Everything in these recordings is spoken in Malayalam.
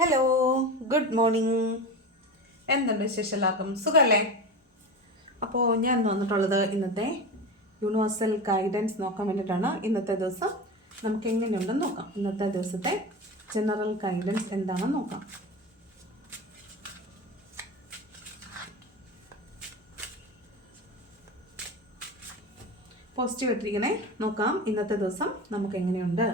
ഹലോ ഗുഡ് മോർണിംഗ് എന്തുണ്ട് വിശേഷം എല്ലാവർക്കും സുഖമല്ലേ അപ്പോൾ ഞാൻ വന്നിട്ടുള്ളത് ഇന്നത്തെ യൂണിവേഴ്സൽ ഗൈഡൻസ് നോക്കാൻ വേണ്ടിയിട്ടാണ്. ഇന്നത്തെ ദിവസം നമുക്ക് എങ്ങനെയുണ്ടെന്ന് നോക്കാം. ഇന്നത്തെ ദിവസത്തെ ജനറൽ ഗൈഡൻസ് എന്താണെന്ന് നോക്കാം. പോസിറ്റീവ് ഇട്ടിരിക്കണേ നോക്കാം ഇന്നത്തെ ദിവസം നമുക്ക് എങ്ങനെയുണ്ട്.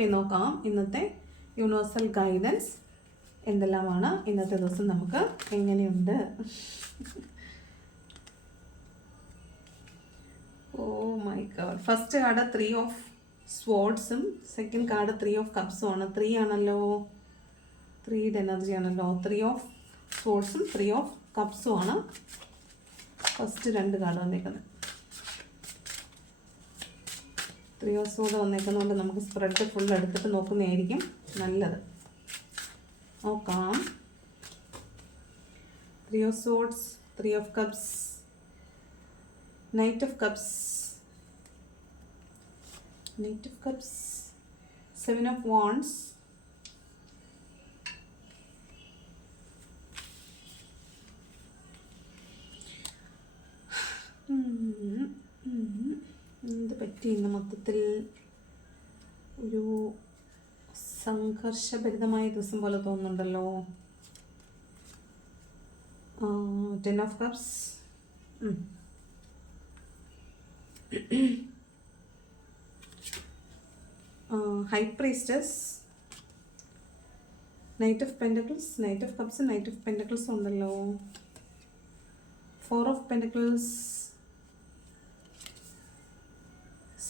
ഓക്കെ നോക്കാം. ഇന്നത്തെ യൂണിവേഴ്സൽ ഗൈഡൻസ് എന്തെല്ലാമാണ്? ഇന്നത്തെ ദിവസം നമുക്ക് എങ്ങനെയുണ്ട്? ഓ my god first card three of സ്പോർട്സും second card three of കപ്സും ആണ്. ത്രീ ആണല്ലോ. ത്രീയുടെ എനർജി ആണല്ലോ. ത്രീ ഓഫ് സ്പോർട്സും ത്രീ ഓഫ് കപ്സും ആണ്. ഫസ്റ്റ് രണ്ട് കാർഡ് വന്നേക്കുന്നത്. ത്രീ ഓഫ് കൂടെ വന്നേക്കുന്നതുകൊണ്ട് നമുക്ക് സ്പ്രെഡ് ഫുൾ എടുത്തിട്ട് നോക്കുന്നതായിരിക്കും നല്ലത്. നോക്കാം. Three of swords three of cups knight of cups knight of cups seven of wands എന്ത് ചെയ്യുന്ന മൊത്തത്തിൽ ഒരു സംഘർഷഭരിതമായ ദിവസം പോലെ തോന്നുന്നുണ്ടല്ലോ. Ten of cups high priestess knight of pentacles knight of cups knight of pentacles ഉണ്ടല്ലോ. Four of pentacles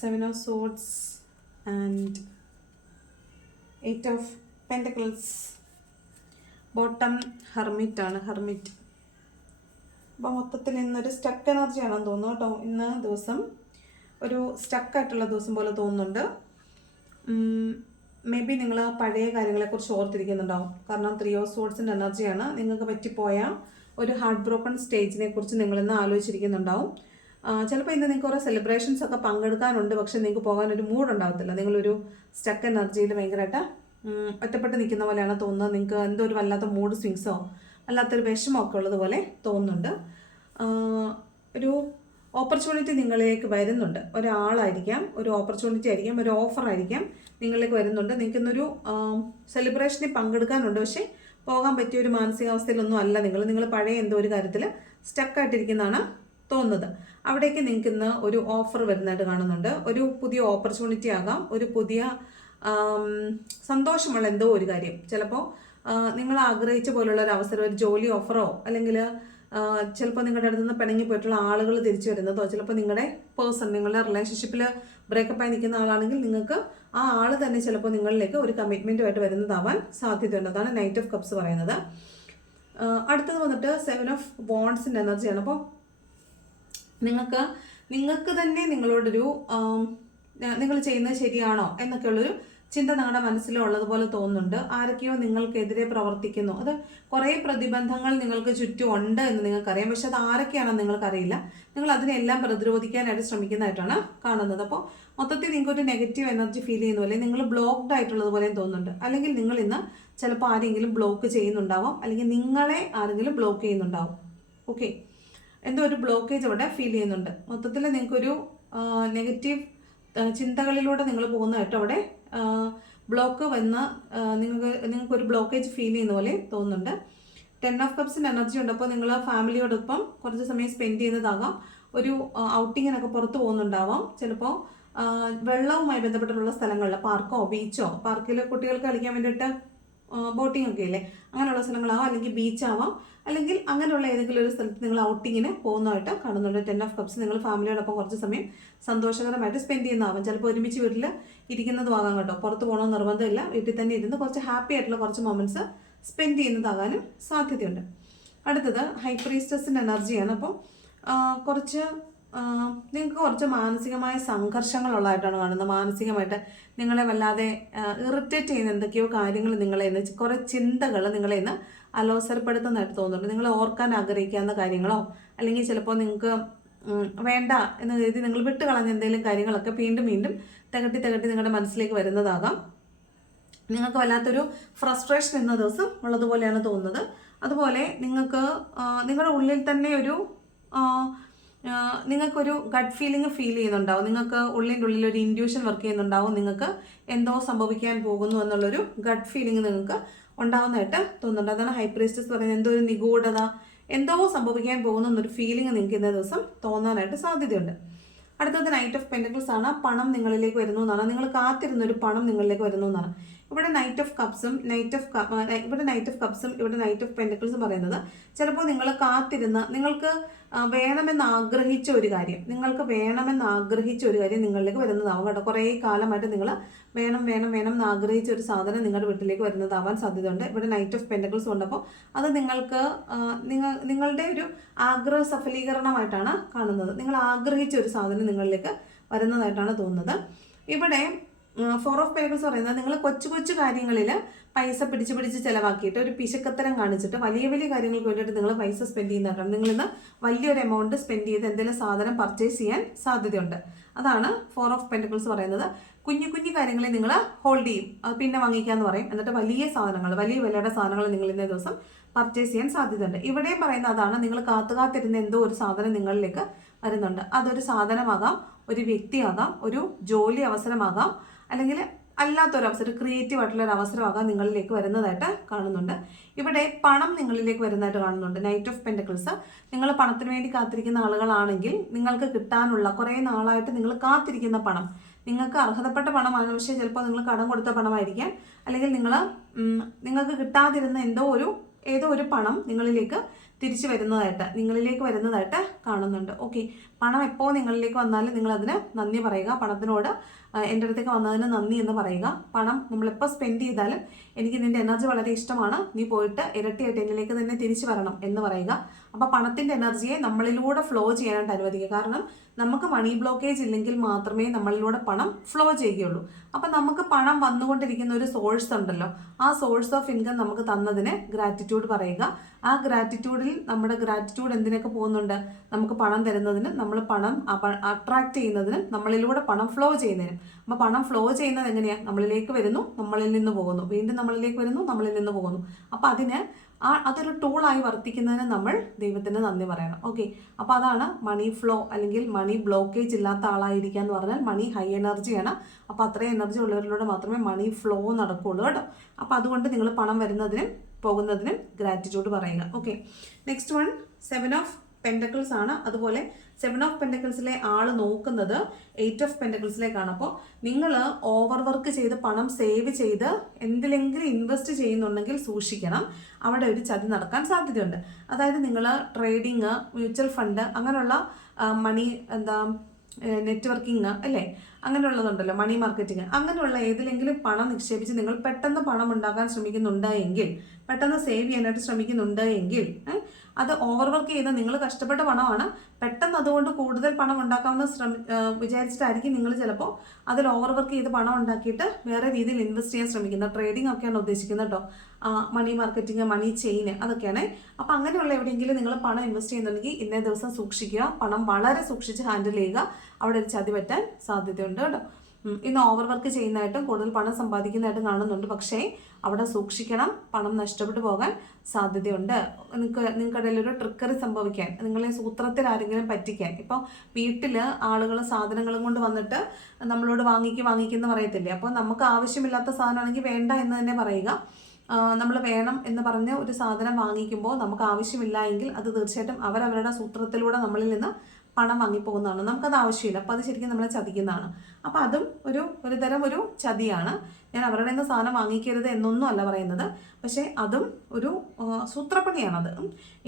seven of Swords and Eight of Pentacles. Bottom ഹെർമിറ്റാണ് hermit അപ്പോൾ മൊത്തത്തിൽ ഇന്നൊരു സ്റ്റക്ക് എനർജി ആണെന്ന് തോന്നുന്നു കേട്ടോ. ഇന്ന് ദിവസം ഒരു സ്റ്റക്കായിട്ടുള്ള ദിവസം പോലെ തോന്നുന്നുണ്ട്. മേ ബി നിങ്ങൾ പഴയ കാര്യങ്ങളെക്കുറിച്ച് ഓർത്തിരിക്കുന്നുണ്ടാവും. കാരണം ത്രീ ഓഫ് സോഡ്സിന്റെ എനർജിയാണ് നിങ്ങൾക്ക് പറ്റിപ്പോയ ഒരു ഹാർട്ട് ബ്രോക്കൺ സ്റ്റേജിനെ കുറിച്ച് നിങ്ങൾ ഇന്ന് ആലോചിച്ചിരിക്കുന്നുണ്ടാവും. ചിലപ്പോൾ ഇന്ന് നിങ്ങൾക്ക് കുറേ സെലിബ്രേഷൻസ് ഒക്കെ പങ്കെടുക്കാനുണ്ട് പക്ഷേ നിങ്ങൾക്ക് പോകാനൊരു ഒരു മൂഡ് ഉണ്ടാകത്തില്ല നിങ്ങളൊരു സ്റ്റക്ക് എനർജിയിൽ ഭയങ്കരമായിട്ട് ഒറ്റപ്പെട്ട് നിൽക്കുന്ന പോലെയാണ് തോന്നുന്നത്. നിങ്ങൾക്ക് എന്തോ ഒരു വല്ലാത്ത മൂഡ് സ്വിങ്സോ അല്ലാത്തൊരു വിഷമമൊക്കെ ഉള്ളതുപോലെ തോന്നുന്നുണ്ട്. ഒരു ഓപ്പർച്യൂണിറ്റി നിങ്ങളിലേക്ക് വരുന്നുണ്ട്. ഒരാളായിരിക്കാം ഒരു ഓപ്പർച്യൂണിറ്റി ആയിരിക്കാം ഒരു ഓഫർ ആയിരിക്കാം നിങ്ങളിലേക്ക് വരുന്നുണ്ട്. നിങ്ങൾക്കിന്നൊരു സെലിബ്രേഷനിൽ പങ്കെടുക്കാനുണ്ട്. പക്ഷേ പോകാൻ പറ്റിയ ഒരു മാനസികാവസ്ഥയിലൊന്നും അല്ല നിങ്ങൾ. നിങ്ങൾ പഴയ എന്തോ ഒരു കാര്യത്തിൽ സ്റ്റക്കായിട്ടിരിക്കുന്നതാണ് തോന്നുന്നത്. അവിടേക്ക് നിങ്ങൾക്ക് ഇന്ന് ഒരു ഓഫർ വരുന്നതായിട്ട് കാണുന്നുണ്ട്. ഒരു പുതിയ ഓപ്പർച്യൂണിറ്റി ആകാം. ഒരു പുതിയ സന്തോഷമുള്ള എന്തോ ഒരു കാര്യം. ചിലപ്പോൾ നിങ്ങൾ ആഗ്രഹിച്ച പോലുള്ള ഒരു അവസരം ഒരു ജോലി ഓഫറോ അല്ലെങ്കിൽ ചിലപ്പോൾ നിങ്ങളുടെ അടുത്ത് നിന്ന് പിണങ്ങി പോയിട്ടുള്ള ആളുകൾ തിരിച്ചു വരുന്നതോ ചിലപ്പോൾ നിങ്ങളുടെ പേഴ്സൺ നിങ്ങളുടെ റിലേഷൻഷിപ്പിൽ ബ്രേക്കപ്പായി നിൽക്കുന്ന ആളാണെങ്കിൽ നിങ്ങൾക്ക് ആ ആൾ തന്നെ ചിലപ്പോൾ നിങ്ങളിലേക്ക് ഒരു കമ്മിറ്റ്മെന്റുമായിട്ട് വരുന്നതാവാൻ സാധ്യതയുണ്ട് അതാണ് നൈറ്റ് ഓഫ് കപ്സ് പറയുന്നത്. അടുത്തത് വന്നിട്ട് സെവൻ ഓഫ് ബോൺസിന്റെ എനർജിയാണ് അപ്പോൾ നിങ്ങൾക്ക് നിങ്ങൾക്ക് തന്നെ നിങ്ങളോടൊരു നിങ്ങൾ ചെയ്യുന്നത് ശരിയാണോ എന്നൊക്കെയുള്ളൊരു ചിന്ത നിങ്ങളുടെ മനസ്സിലുള്ളതുപോലെ തോന്നുന്നുണ്ട്. ആരൊക്കെയോ നിങ്ങൾക്കെതിരെ പ്രവർത്തിക്കുന്നു. അത് കുറേ പ്രതിബന്ധങ്ങൾ നിങ്ങൾക്ക് ചുറ്റും ഉണ്ട് എന്ന് നിങ്ങൾക്കറിയാം. പക്ഷെ അത് ആരൊക്കെയാണെന്ന് നിങ്ങൾക്കറിയില്ല. നിങ്ങൾ അതിനെല്ലാം പ്രതിരോധിക്കാനായിട്ട് ശ്രമിക്കുന്നതായിട്ടാണ് കാണുന്നത്. അപ്പോൾ മൊത്തത്തിൽ നിങ്ങൾക്കൊരു നെഗറ്റീവ് എനർജി ഫീൽ ചെയ്യുന്ന പോലെ നിങ്ങൾ ബ്ലോക്ക്ഡ് ആയിട്ടുള്ളത് പോലെയും തോന്നുന്നുണ്ട്. അല്ലെങ്കിൽ നിങ്ങൾ ഇന്ന് ചിലപ്പോൾ ആരെങ്കിലും ബ്ലോക്ക് ചെയ്യുന്നുണ്ടാവാം. അല്ലെങ്കിൽ നിങ്ങളെ ആരെങ്കിലും ബ്ലോക്ക് ചെയ്യുന്നുണ്ടാവും. ഓക്കെ എന്തോ ഒരു ബ്ലോക്കേജ് അവിടെ ഫീൽ ചെയ്യുന്നുണ്ട്. മൊത്തത്തിൽ നിങ്ങൾക്കൊരു നെഗറ്റീവ് ചിന്തകളിലൂടെ നിങ്ങൾ പോകുന്നതായിട്ട് അവിടെ ബ്ലോക്ക് വന്ന് നിങ്ങൾക്ക് നിങ്ങൾക്കൊരു ബ്ലോക്കേജ് ഫീൽ ചെയ്യുന്ന പോലെ തോന്നുന്നുണ്ട്. ടെൻ ഓഫ് കപ്സിന്റെ എനർജി ഉണ്ട്. അപ്പോൾ നിങ്ങൾ ഫാമിലിയോടൊപ്പം കുറച്ച് സമയം സ്പെൻഡ് ചെയ്യുന്നതാകാം. ഒരു ഔട്ടിങ്ങിനൊക്കെ പുറത്ത് പോകുന്നുണ്ടാവാം. ചിലപ്പോൾ വെള്ളവുമായി ബന്ധപ്പെട്ടിട്ടുള്ള സ്ഥലങ്ങളിൽ പാർക്കോ ബീച്ചോ പാർക്കിൽ കുട്ടികൾക്ക് കളിക്കാൻ വേണ്ടിയിട്ട് ബോട്ടിംഗ് ഒക്കെ ഇല്ലേ? അങ്ങനെയുള്ള സ്ഥലങ്ങളാവാം അല്ലെങ്കിൽ ബീച്ചാവാം അല്ലെങ്കിൽ അങ്ങനെയുള്ള ഏതെങ്കിലും ഒരു സ്ഥലത്ത് നിങ്ങൾ ഔട്ടിങ്ങിന് പോകുന്നതായിട്ട് കാണുന്നുണ്ട്. ടെൻ ഓഫ് കപ്സ് നിങ്ങൾ ഫാമിലിയോടൊപ്പം കുറച്ച് സമയം സന്തോഷകരമായിട്ട് സ്പെൻഡ് ചെയ്യുന്നതാവാം. ചിലപ്പോൾ ഒരുമിച്ച് വീട്ടിൽ ഇരിക്കുന്നതും ആകാം കേട്ടോ. പുറത്ത് പോകണമെന്ന് നിർബന്ധമില്ല. വീട്ടിൽ തന്നെ ഇരുന്ന് കുറച്ച് ഹാപ്പി ആയിട്ടുള്ള കുറച്ച് മൊമെന്റ്സ് സ്പെൻഡ് ചെയ്യുന്നതാകാനും സാധ്യതയുണ്ട്. അടുത്തത് ഹൈപ്രീസ്റ്റസിന്റെ എനർജിയാണ് അപ്പോൾ കുറച്ച് നിങ്ങൾക്ക് കുറച്ച് മാനസികമായ സംഘർഷങ്ങളുള്ളതായിട്ടാണ് കാണുന്നത്. മാനസികമായിട്ട് നിങ്ങളെ വല്ലാതെ ഇറിറ്റേറ്റ് ചെയ്യുന്ന എന്തൊക്കെയോ കാര്യങ്ങൾ നിങ്ങളെ ഇന്ന് കുറേ ചിന്തകൾ നിങ്ങളെ ഇന്ന് അലോസരപ്പെടുത്തുന്നതായിട്ട് തോന്നുന്നുണ്ട്. നിങ്ങൾ ഓർക്കാൻ ആഗ്രഹിക്കാവുന്ന കാര്യങ്ങളോ അല്ലെങ്കിൽ ചിലപ്പോൾ നിങ്ങൾക്ക് വേണ്ട എന്ന് കരുതി നിങ്ങൾ വിട്ട് കളഞ്ഞ എന്തെങ്കിലും കാര്യങ്ങളൊക്കെ വീണ്ടും വീണ്ടും തികട്ടി തികട്ടി നിങ്ങളുടെ മനസ്സിലേക്ക് വരുന്നതാകാം. നിങ്ങൾക്ക് വല്ലാത്തൊരു ഫ്രസ്ട്രേഷൻ എന്ന ദിവസം ഉള്ളതുപോലെയാണ് തോന്നുന്നത്. അതുപോലെ നിങ്ങൾക്ക് നിങ്ങളുടെ ഉള്ളിൽ തന്നെ ഒരു നിങ്ങൾക്കൊരു ഗഡ് ഫീലിംഗ് ഫീൽ ചെയ്യുന്നുണ്ടാവും. നിങ്ങൾക്ക് ഉള്ളിന്റെ ഉള്ളിൽ ഒരു ഇൻഡ്യൂഷൻ വർക്ക് ചെയ്യുന്നുണ്ടാവും. നിങ്ങൾക്ക് എന്തോ സംഭവിക്കാൻ പോകുന്നു എന്നുള്ളൊരു ഗഡ് ഫീലിംഗ് നിങ്ങൾക്ക് ഉണ്ടാവുന്നതായിട്ട് തോന്നുന്നുണ്ട്. അതാണ് ഹൈപ്രേസ്റ്റസ് പറയുന്നത്. എന്തോ ഒരു നിഗൂഢത എന്തോ സംഭവിക്കാൻ പോകുന്നു എന്നൊരു ഫീലിംഗ് നിങ്ങൾക്ക് ഇന്നേ ദിവസം തോന്നാനായിട്ട് സാധ്യതയുണ്ട്. അടുത്തത് നൈറ്റ് ഓഫ് പെന്റക്കിൾസ് ആണ്. പണം നിങ്ങളിലേക്ക് വരുന്നു എന്നാണ്. നിങ്ങൾ കാത്തിരുന്ന ഒരു പണം നിങ്ങളിലേക്ക് വരുന്നു എന്നാണ്. ഇവിടെ നൈറ്റ് ഓഫ് കപ്സും നൈറ്റ് ഓഫ് ഇവിടെ നൈറ്റ് ഓഫ് കപ്സും ഇവിടെ നൈറ്റ് ഓഫ് പെന്റക്കിൾസും പറയുന്നത് ചിലപ്പോൾ നിങ്ങൾ കാത്തിരുന്ന് നിങ്ങൾക്ക് വേണമെന്ന് ആഗ്രഹിച്ച ഒരു കാര്യം നിങ്ങൾക്ക് വേണമെന്ന് ആഗ്രഹിച്ച ഒരു കാര്യം നിങ്ങളിലേക്ക് വരുന്നതാവും കേട്ടോ. കുറേ കാലമായിട്ട് നിങ്ങൾ വേണം വേണം വേണം എന്ന് ആഗ്രഹിച്ച ഒരു സാധനം നിങ്ങളുടെ വീട്ടിലേക്ക് വരുന്നതാവാൻ സാധ്യതയുണ്ട്. ഇവിടെ നൈറ്റ് ഓഫ് പെന്റക്കിൾസ് ഉണ്ടപ്പോൾ അത് നിങ്ങൾക്ക് നിങ്ങൾ നിങ്ങളുടെ ഒരു ആഗ്രഹ സഫലീകരണമായിട്ടാണ് കാണുന്നത്. നിങ്ങൾ ആഗ്രഹിച്ച ഒരു സാധനം നിങ്ങളിലേക്ക് വരുന്നതായിട്ടാണ് തോന്നുന്നത്. ഇവിടെ ഫോർ ഓഫ് പേപ്പേഴ്സ് പറയുന്നത് നിങ്ങൾ കൊച്ചു കൊച്ചു കാര്യങ്ങളിൽ പൈസ പിടിച്ച് പിടിച്ച് ചിലവാക്കിയിട്ട് ഒരു പിശക്കത്തരം കാണിച്ചിട്ട് വലിയ വലിയ കാര്യങ്ങൾക്ക് വേണ്ടിയിട്ട് നിങ്ങൾ പൈസ സ്പെൻഡ് ചെയ്യുന്നതാണ് നിങ്ങൾ ഇന്ന് വലിയൊരു എമൗണ്ട് സ്പെൻഡ് ചെയ്ത് എന്തെങ്കിലും സാധനം പർച്ചേസ് ചെയ്യാൻ സാധ്യതയുണ്ട്. അതാണ് ഫോർ ഓഫ് പെന്റക്കിൾസ് പറയുന്നത്. കുഞ്ഞു കുഞ്ഞു കാര്യങ്ങളെ നിങ്ങൾ ഹോൾഡ് ചെയ്യും. അത് പിന്നെ വാങ്ങിക്കാന്ന് പറയും. എന്നിട്ട് വലിയ സാധനങ്ങൾ വലിയ വിലയുടെ സാധനങ്ങൾ നിങ്ങൾ ഇന്നേ ദിവസം പർച്ചേസ് ചെയ്യാൻ സാധ്യതയുണ്ട്. ഇവിടെയും പറയുന്ന അതാണ് നിങ്ങൾ കാത്തു കാത്തിരുന്ന എന്തോ ഒരു സാധനം നിങ്ങളിലേക്ക് വരുന്നുണ്ട്. അതൊരു സാധനമാകാം ഒരു വ്യക്തിയാകാം ഒരു ജോലി അവസരമാകാം അല്ലെങ്കിൽ അല്ലാത്തൊരു അവസരം ക്രിയേറ്റീവ് ആയിട്ടുള്ള ഒരു അവസരമാകാം നിങ്ങളിലേക്ക് വരുന്നതായിട്ട് കാണുന്നുണ്ട്. ഇവിടെ പണം നിങ്ങളിലേക്ക് വരുന്നതായിട്ട് കാണുന്നുണ്ട്. നൈറ്റ് ഓഫ് പെന്റക്കിൾസ് നിങ്ങൾ പണത്തിന് വേണ്ടി കാത്തിരിക്കുന്ന ആളുകളാണെങ്കിൽ നിങ്ങൾക്ക് കിട്ടാനുള്ള കുറേ നാളായിട്ട് നിങ്ങൾ കാത്തിരിക്കുന്ന പണം. നിങ്ങൾക്ക് അർഹതപ്പെട്ട പണമാണ് പക്ഷേ ചിലപ്പോൾ നിങ്ങൾ കടം കൊടുത്ത പണമായിരിക്കാം. അല്ലെങ്കിൽ നിങ്ങൾ നിങ്ങൾക്ക് കിട്ടാതിരുന്ന എന്തോ ഒരു ഏതോ ഒരു പണം നിങ്ങളിലേക്ക് തിരിച്ചു വരുന്നതായിട്ട് നിങ്ങളിലേക്ക് വരുന്നതായിട്ട് കാണുന്നുണ്ട്. ഓക്കെ പണം എപ്പോൾ നിങ്ങളിലേക്ക് വന്നാലും നിങ്ങൾ അതിന് നന്ദി പറയുക. പണത്തിനോട് എന്റെ അടുത്തേക്ക് വന്നതിന് നന്ദി എന്ന് പറയുക. പണം നമ്മളെപ്പോൾ സ്പെൻഡ് ചെയ്താലും എനിക്ക് നിന്റെ എനർജി വളരെ ഇഷ്ടമാണ്. നീ പോയിട്ട് ഇരട്ടിയായിട്ട് എന്നിലേക്ക് തന്നെ തിരിച്ചു വരണം എന്ന് പറയുക. അപ്പോൾ പണത്തിന്റെ എനർജിയെ നമ്മളിലൂടെ ഫ്ലോ ചെയ്യാനായിട്ട് അനുവദിക്കുക. കാരണം നമുക്ക് മണി ബ്ലോക്കേജ് ഇല്ലെങ്കിൽ മാത്രമേ നമ്മളിലൂടെ പണം ഫ്ലോ ചെയ്യുകയുള്ളൂ. അപ്പം നമുക്ക് പണം വന്നുകൊണ്ടിരിക്കുന്ന ഒരു സോഴ്സ് ഉണ്ടല്ലോ. ആ സോഴ്സ് ഓഫ് ഇൻകം നമുക്ക് തന്നതിന് ഗ്രാറ്റിറ്റ്യൂഡ് പറയുക. ആ ഗ്രാറ്റിറ്റ്യൂഡിൽ നമ്മുടെ ഗ്രാറ്റിറ്റ്യൂഡ് എന്തിനൊക്കെ പോകുന്നുണ്ട്? നമുക്ക് പണം തരുന്നതിന് നമ്മൾ പണം അട്രാക്ട് ചെയ്യുന്നതിനും നമ്മളിലൂടെ പണം ഫ്ലോ ചെയ്യുന്നതിനും. അപ്പോൾ പണം ഫ്ലോ ചെയ്യുന്നത് എങ്ങനെയാണ് നമ്മളിലേക്ക് വരുന്നു നമ്മളിൽ നിന്ന് പോകുന്നു. വീണ്ടും നമ്മളിലേക്ക് വരുന്നു നമ്മളിൽ നിന്ന് പോകുന്നു. അപ്പോൾ അതിന് ആ അതൊരു ടൂളായി വർത്തിക്കുന്നതിന് നമ്മൾ ദൈവത്തിന് നന്ദി പറയണം. ഓക്കെ അപ്പോൾ അതാണ് മണി ഫ്ലോ അല്ലെങ്കിൽ മണി ബ്ലോക്കേജ് ഇല്ലാത്ത ആളായിരിക്കുക എന്ന് പറഞ്ഞാൽ മണി ഹൈ എനർജിയാണ് അപ്പോൾ അത്രയും എനർജി ഉള്ളവരിലൂടെ മാത്രമേ മണി ഫ്ലോ നടക്കുകയുള്ളൂ കേട്ടോ. അപ്പോൾ അതുകൊണ്ട് നിങ്ങൾ പണം വരുന്നതിനും പോകുന്നതിനും ഗ്രാറ്റിറ്റ്യൂഡ് പറയുക. Okay next one seven of pentacles ആണ്. അതുപോലെ സെവൻ ഓഫ് പെൻഡക്കിൾസിലെ ആൾ നോക്കുന്നത് എയ്റ്റ് ഓഫ് പെൻഡക്കിൾസിലേക്കാണ് അപ്പോൾ നിങ്ങൾ ഓവർ വർക്ക് ചെയ്ത് പണം സേവ് ചെയ്ത് എന്തിലെങ്കിലും ഇൻവെസ്റ്റ് ചെയ്യുന്നുണ്ടെങ്കിൽ സൂക്ഷിക്കണം. അവിടെ ഒരു ചതി നടക്കാൻ സാധ്യതയുണ്ട്. അതായത് നിങ്ങൾ ട്രേഡിങ് മ്യൂച്വൽ ഫണ്ട് അങ്ങനെയുള്ള മണി എന്താ നെറ്റ്വർക്കിംഗ് അല്ലേ? അങ്ങനെയുള്ളതുണ്ടല്ലോ മണി മാർക്കറ്റിംഗ് അങ്ങനെയുള്ള ഏതിലെങ്കിലും പണം നിക്ഷേപിച്ച് നിങ്ങൾ പെട്ടെന്ന് പണം ഉണ്ടാക്കാൻ ശ്രമിക്കുന്നുണ്ട് എങ്കിൽ പെട്ടെന്ന് സേവ് ചെയ്യാനായിട്ട് ശ്രമിക്കുന്നുണ്ട് എങ്കിൽ അത് ഓവർ വർക്ക് ചെയ്ത് നിങ്ങൾ കഷ്ടപ്പെട്ട പണമാണ്. പെട്ടെന്ന് അതുകൊണ്ട് കൂടുതൽ പണം ഉണ്ടാക്കാമെന്ന് ശ്രമി വിചാരിച്ചിട്ടായിരിക്കും നിങ്ങൾ ചിലപ്പോൾ അതിൽ ഓവർ വർക്ക് ചെയ്ത് പണം ഉണ്ടാക്കിയിട്ട് വേറെ രീതിയിൽ ഇൻവെസ്റ്റ് ചെയ്യാൻ ശ്രമിക്കുന്നത്. ട്രേഡിംഗ് ഒക്കെയാണ് ഉദ്ദേശിക്കുന്നത് കേട്ടോ മണി മാർക്കറ്റിംഗ് മണി ചെയിൻ അതൊക്കെയാണ്. അപ്പോൾ അങ്ങനെയുള്ള എവിടെയെങ്കിലും നിങ്ങൾ പണം ഇൻവെസ്റ്റ് ചെയ്യുന്നുണ്ടെങ്കിൽ ഇന്നേ ദിവസം സൂക്ഷിക്കുക. പണം വളരെ സൂക്ഷിച്ച് ഹാൻഡിൽ ചെയ്യുക. അവിടെ ഒരു ചതി പറ്റാൻ സാധ്യതയുണ്ട് കേട്ടോ ഇന്ന് ഓവർ വർക്ക് ചെയ്യുന്നതായിട്ടും കൂടുതൽ പണം സമ്പാദിക്കുന്നതായിട്ടും കാണുന്നുണ്ട്. പക്ഷേ അവിടെ സൂക്ഷിക്കണം. പണം നഷ്ടപ്പെട്ടു പോകാൻ സാധ്യതയുണ്ട്. നിങ്ങൾക്ക് നിങ്ങൾക്കിടയിൽ ഒരു ട്രിക്കറി സംഭവിക്കാൻ നിങ്ങളെ സൂത്രത്തിൽ ആരെങ്കിലും പറ്റിക്കാൻ. ഇപ്പോൾ വീട്ടിൽ ആളുകൾ സാധനങ്ങളും കൊണ്ട് വന്നിട്ട് നമ്മളോട് വാങ്ങിക്ക് വാങ്ങിക്കുന്ന പറയത്തില്ലേ? അപ്പോൾ നമുക്ക് ആവശ്യമില്ലാത്ത സാധനമാണെങ്കിൽ വേണ്ട എന്ന് തന്നെ പറയുക. നമ്മൾ വേണം എന്ന് പറഞ്ഞ് ഒരു സാധനം വാങ്ങിക്കുമ്പോൾ നമുക്ക് ആവശ്യമില്ല എങ്കിൽ അത് തീർച്ചയായിട്ടും അവരവരുടെ സൂത്രത്തിലൂടെ നമ്മളിൽ നിന്ന് പണം വാങ്ങിപ്പോകുന്നതാണ്. നമുക്കത് ആവശ്യമില്ല. അപ്പോൾ അത് ശരിക്കും നമ്മളെ ചതിക്കുന്നതാണ്. അപ്പോൾ അതും ഒരു ഒരു തരം ഒരു ചതിയാണ്. ഞാൻ അവരുടെ നിന്ന് സാധനം വാങ്ങിക്കരുത് എന്നൊന്നും അല്ല പറയുന്നത്. പക്ഷേ അതും ഒരു സൂത്രപ്പണിയാണത്.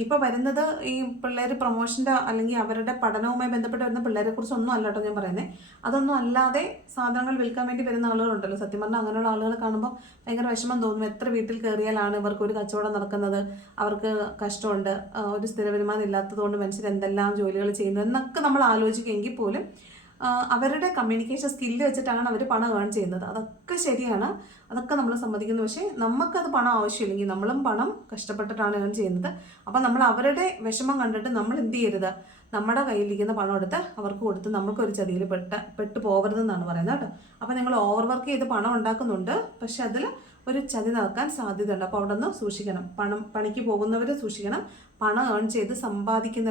ഇപ്പോൾ വരുന്നത് ഈ പിള്ളേർ പ്രൊമോഷന്റെ അല്ലെങ്കിൽ അവരുടെ പഠനവുമായി ബന്ധപ്പെട്ട് വരുന്ന പിള്ളേരെ ഒന്നും അല്ല കേട്ടോ ഞാൻ പറയുന്നത് അതൊന്നും അല്ലാതെ സാധനങ്ങൾ വിൽക്കാൻ വേണ്ടി വരുന്ന ആളുകളുണ്ടല്ലോ. സത്യം പറഞ്ഞാൽ അങ്ങനെയുള്ള ആളുകൾ കാണുമ്പോൾ ഭയങ്കര വിഷമം തോന്നും. എത്ര വീട്ടിൽ കയറിയാലാണ് ഇവർക്ക് ഒരു കച്ചവടം നടക്കുന്നത്? അവർക്ക് കഷ്ടമുണ്ട്. ഒരു സ്ഥിര വരുമാനം ഇല്ലാത്തതുകൊണ്ട് മനുഷ്യർ എന്തെല്ലാം ജോലികൾ ചെയ്യുന്നു എന്നൊക്കെ നമ്മൾ ആലോചിക്കുമെങ്കിൽ പോലും അവരുടെ കമ്മ്യൂണിക്കേഷൻ സ്കില്ല് വെച്ചിട്ടാണ് അവർ പണം ഏൺ ചെയ്യുന്നത്. അതൊക്കെ ശരിയാണ്. അതൊക്കെ നമ്മൾ സമ്മതിക്കുന്നു. പക്ഷേ നമുക്കത് പണം ആവശ്യമില്ലെങ്കിൽ നമ്മളും പണം കഷ്ടപ്പെട്ടിട്ടാണ് ഏൺ ചെയ്യുന്നത്. അപ്പം നമ്മൾ അവരുടെ വിഷമം കണ്ടിട്ട് നമ്മൾ എന്ത് ചെയ്യരുത്? നമ്മുടെ കയ്യിലിരിക്കുന്ന പണം എടുത്ത് അവർക്ക് കൊടുത്ത് നമുക്കൊരു ചതിയിൽ പെട്ട പെട്ട് പോകരുതെന്നാണ് പറയുന്നത് കേട്ടോ. അപ്പം നിങ്ങൾ ഓവർ വർക്ക് ചെയ്ത് പണം ഉണ്ടാക്കുന്നുണ്ട്. പക്ഷെ അതിൽ ഒരു ചതി നടക്കാൻ സാധ്യതയുണ്ട്. അപ്പോൾ അവിടെ നിന്ന് സൂക്ഷിക്കണം. പണം പണിക്ക് പോകുന്നവർ സൂക്ഷിക്കണം. പണം ഏൺ ചെയ്ത് സമ്പാദിക്കുന്ന